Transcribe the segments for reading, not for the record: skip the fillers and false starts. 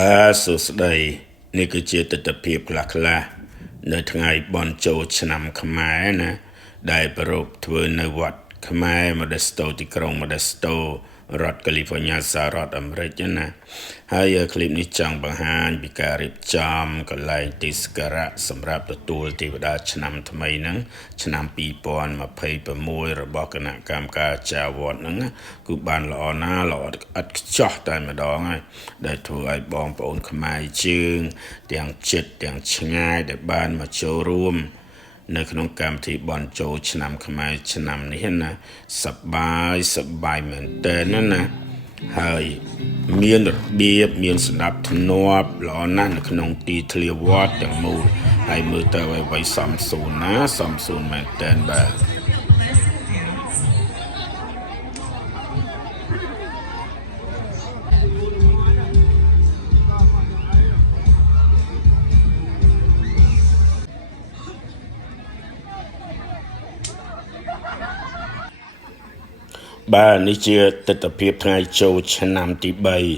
បាទសួស្តីនេះគឺជាទស្សនវិជ្ជាខ្លះនៅថ្ងៃបន់ជោឆ្នាំខ្មែរណាដែលប្រពៃធ្វើនៅវត្តខ្មែរ Modesto ទីក្រុង Modesto រដ្ឋ California សហរដ្ឋអាមេរិកណាហើយคลิปនេះចង់បង្ហាញពីការរៀបចំកន្លែងទីសក្ការៈសម្រាប់ទទួលទេវតាឆ្នាំថ្មីហ្នឹងឆ្នាំ2026របស់គណៈកម្មការចាវត្តហ្នឹងគឺបានល្អណាស់ល្អឥតខ្ចោះតែម្ដងហើយដែលធ្វើឲ្យបងប្អូនខ្មែរយើងទាំងជិតទាំងឆ្ងាយដែលបានមកចូលរួមនៅក្នុងកម្មវិធីបន់ជោឆ្នាំខ្មែរឆ្នាំនេះណាសប្បាយមែនតើណាហើយមានរបៀបមានសណ្ដាប់ធ្នាប់ល្អណាស់នៅក្នុងទីធ្លាវត្តទាំងមូលហើយមើលទៅឲ្យໄວសំសួនណាសំសួនមែនតើបាទបាទនេះជាទស្សនវិជ្ជាថ្ងៃចូលឆ្នាំទី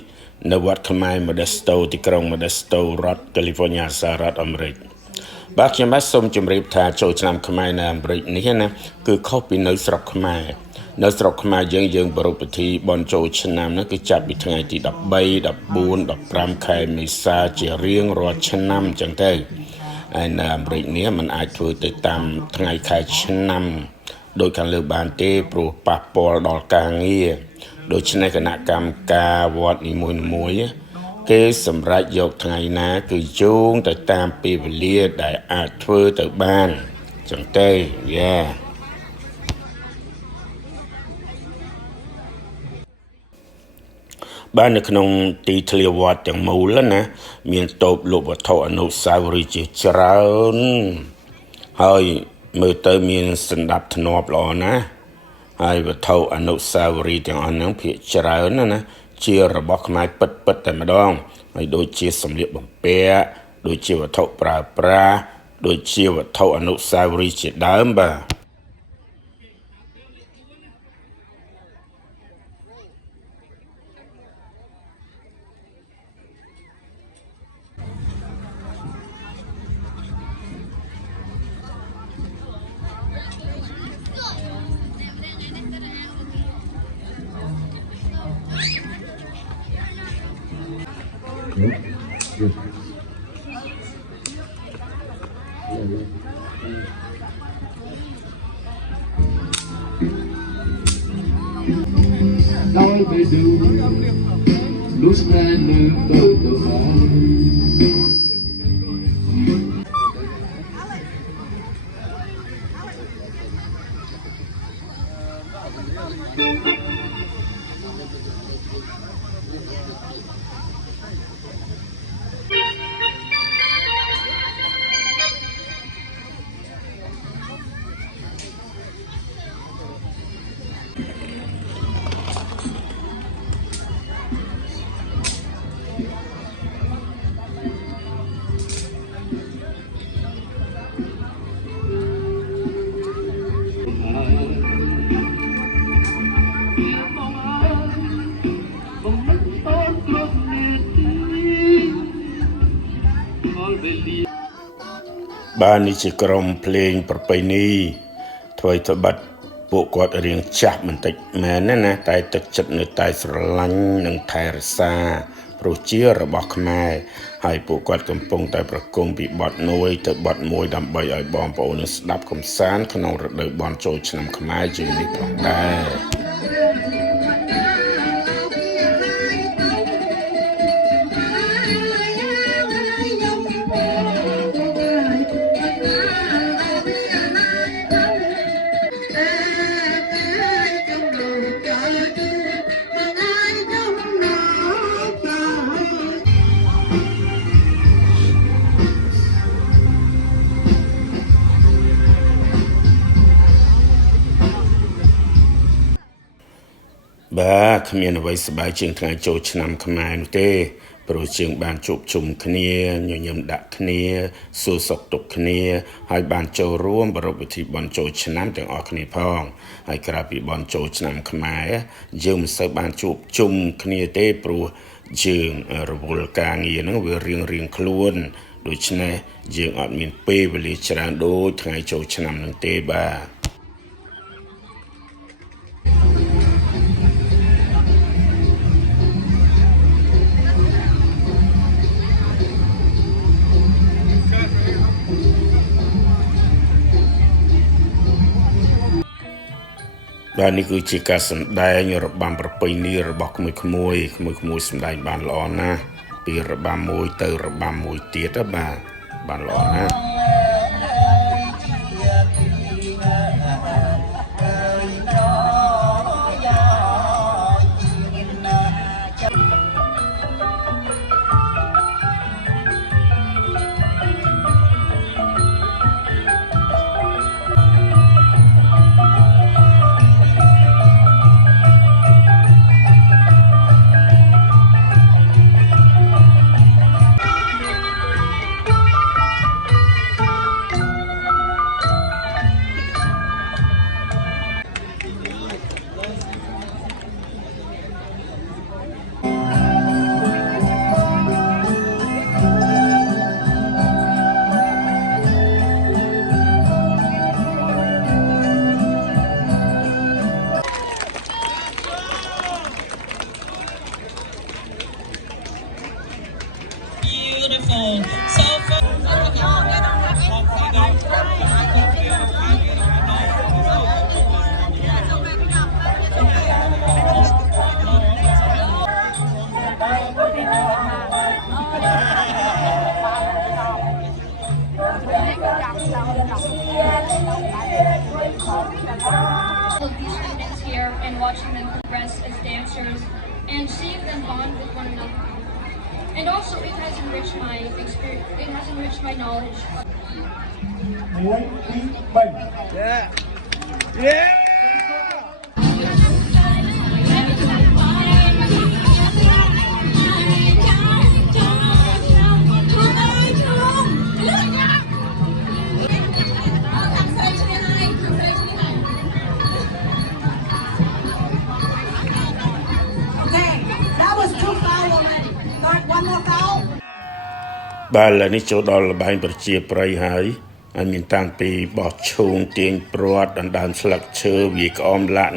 3នៅវត្តខ្មែរ Modesto ទីក្រុង Modesto រដ្ឋ California សហរដ្ឋអាមេរិកបាទខ្ញុំបាទសូមជម្រាបថាចូលឆ្នាំខ្មែរនៅអាមេរិកនេះណាគឺខុសពីនៅស្រុកខ្មែរនៅស្រុកខ្មែរយើងប្រារព្ធពិធីបន់ជោឆ្នាំហ្នឹងគឺចាប់ពីថ្ងៃទី13 14 15ខែមេសាជារៀងរាល់ឆ្នាំអញ្ចឹងទៅហើយនៅអាមេរិកនេះมันអាចធ្វើទៅតាមថ្ងៃខែឆ្នាំដោយខាងលើបានទេព្រោះប៉ះពាល់ដល់ការងារដូច្នេះគណៈកម្មការវត្តនីមួយៗគេសម្រេចយកថ្ងៃណាគឺយោងទៅតាមពេលវេលាដែលអាចធ្វើទៅបានចឹងទេយ៉ាបាននៅក្នុងទីធ្លាវត្តទាំងមូលណាមានតូបលក់វត្ថុអនុស្សាវរីយ៍ជាច្រើនហើយមើលទៅមានសណ្ដាប់ធ្នាប់ល្អណាស់ហើយវត្ថុអនុស្សាវរីយ៍ទាំងអស់ហ្នឹងភាគច្រើនណាជារបស់ខ្មែរពិតតែម្ដងហើយដូចជាសម្លៀកបំពាក់ដូចជាវត្ថុប្រើប្រាស់ដូចជាវត្ថុអនុស្សាវរីយ៍ជាដើមបាទដោយពេលឌូលុះស្នេហ៍នៅទៅបានបាទនេះជាក្រុមភ្លេងប្រពៃណីធ្វើឲ្យត្បិតពួកគាត់រៀងចាស់បន្តិចមែនណាតែទឹកចិត្តនៅតែស្រឡាញ់និងថែរក្សាព្រោះជារបស់ខ្មែរហើយពួកគាត់កំពុងតែប្រគំពីបទមួយទៅបទមួយដើម្បីឲ្យបងប្អូនស្ដាប់កំសាន្តក្នុងរដូវបន់ជោឆ្នាំខ្មែរជានេះផងដែរបាទគ្មានអ្វីសប្បាយជាងថ្ងៃចូលឆ្នាំខ្មែរនោះទេព្រោះជាងបានជួបជុំគ្នាញញឹមដាក់គ្នាសួរសុខទុក្ខគ្នាហើយបានចូលរួមប្រពៃពិធីបន់ជោឆ្នាំទាំងអស់គ្នាផងហើយក្រៅពីបន់ជោឆ្នាំខ្មែរយើងមិនសូវបានជួបជុំគ្នាទេព្រោះ យើងរវល់ការងារហ្នឹងវារៀងខ្លួនដូច្នេះយើងអត់មានពេលវេលាច្រើនដូចថ្ងៃចូលឆ្នាំហ្នឹងទេបាទបាទនេះគឺជាការសម្ដែងរបាំប្រពៃណីរបស់ក្មួយសម្ដែងបានល្អណាស់ពីរបាំមួយទៅរបាំមួយទៀតបាទបានល្អណាស់ Beautiful. So these students here and watching them progress as dancers and seeing them bond with one another. And also it has enriched my experience, it has enriched my knowledge. That was 2 foul already. Got 1 more foul. បាទឥឡូវនេះចូលដល់ល្បែងប្រជាប្រិយហើយមានតាំងពីបោះឈូងទាញព្រាត់ដណ្ដើមស្លឹកឈើវាក្អមលាក់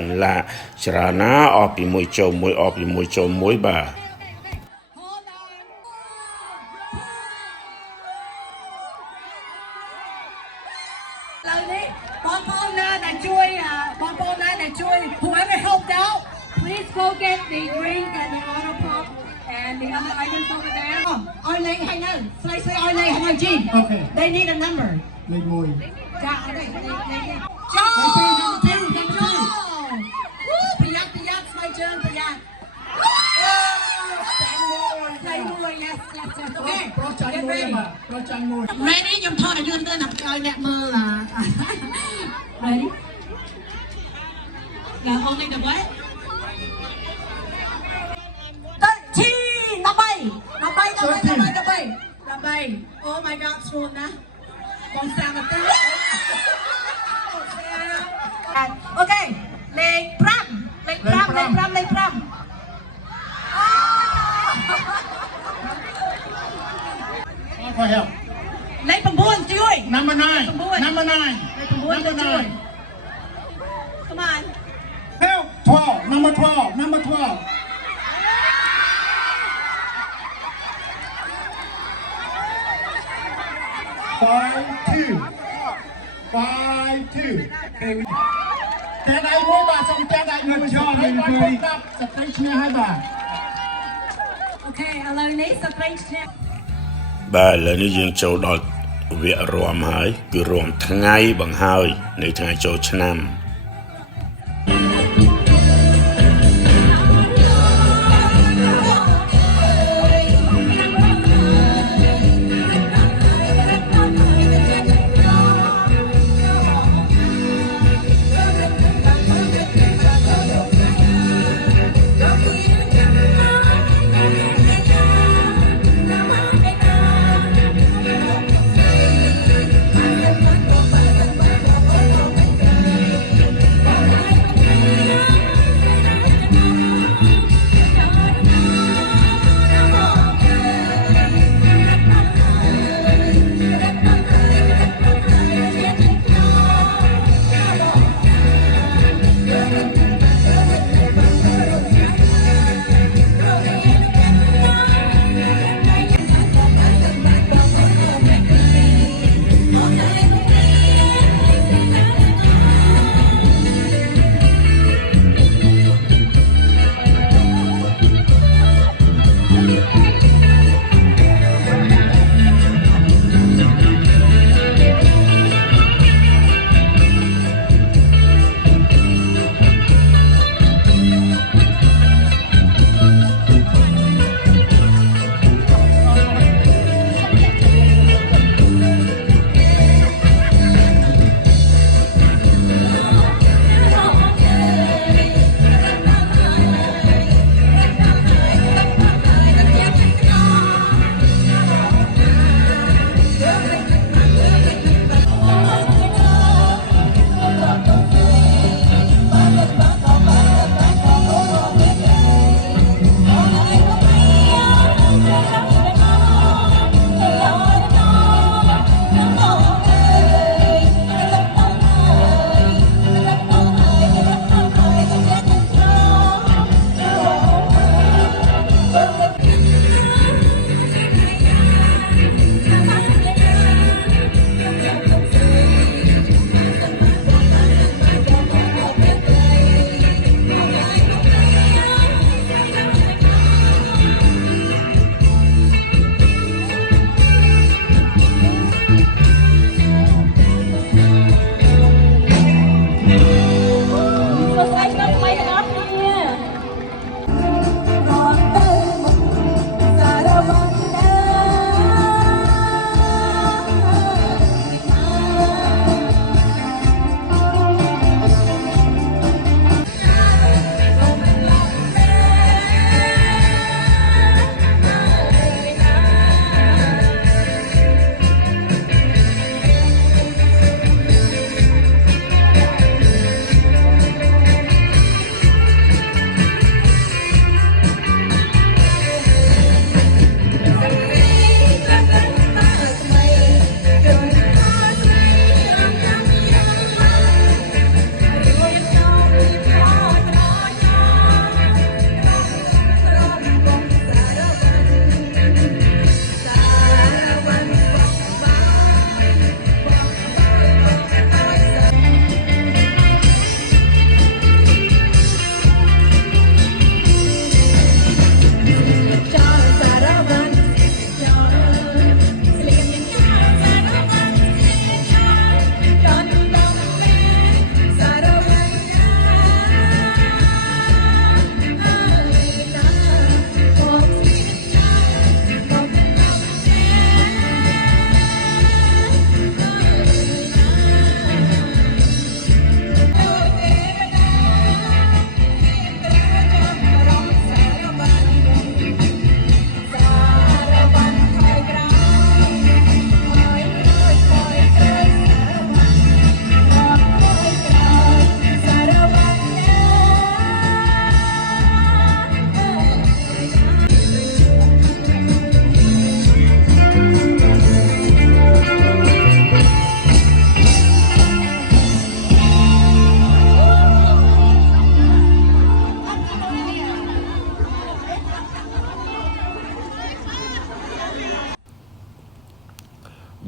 ច្រើនណាអស់ពីមួយចូលមួយបាទ Whoever helped out, please go get the drink and the auto pop and the other items over there. Our lady, hang on. Say our lady, hang on, Jean. Okay. They need a number. Lady boy. John. Number 2. Piyak, my turn, Piyak. Yes. Okay. Get ready. Ready? You're taught to do the Ready? Là only the what? 13 năm bay. Oh my God, xuống nè. Con sang một tí. Ok, lên pram. Phải không? Lấy bằng buôn chui. Number 9. Lấy bằng buôn chui. Come on. Help. 12. Number 12. 5-2. តែដៃមួយបាទសូមចាស់ដៃមួយចោលនឹងជួយដាក់ស្ត្រីឈ្នះហើយបាទ Okay, ឥឡូវនេះស្ត្រីឈ្នះ បាទឥឡូវនេះយើងចូលដល់វគ្គរាំហើយគឺរាំថ្ងៃបង្ហើយនៃថ្ងៃចូលឆ្នាំ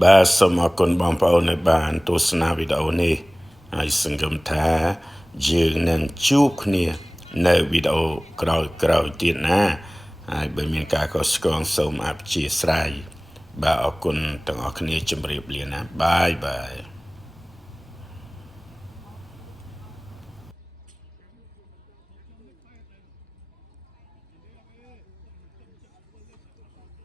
បាទសូមអរគុណបងប្អូនដែលបានទស្សនាវីដេអូនេះហើយសង្ឃឹមថាយើងនឹងជួបគ្នានៅវីដេអូក្រោយៗទៀតណាហើយបើមានការកកស្គងសូមអព្យាស្រ័យបាទអរគុណទាំងអស់គ្នាជម្រាបលាណាបាយ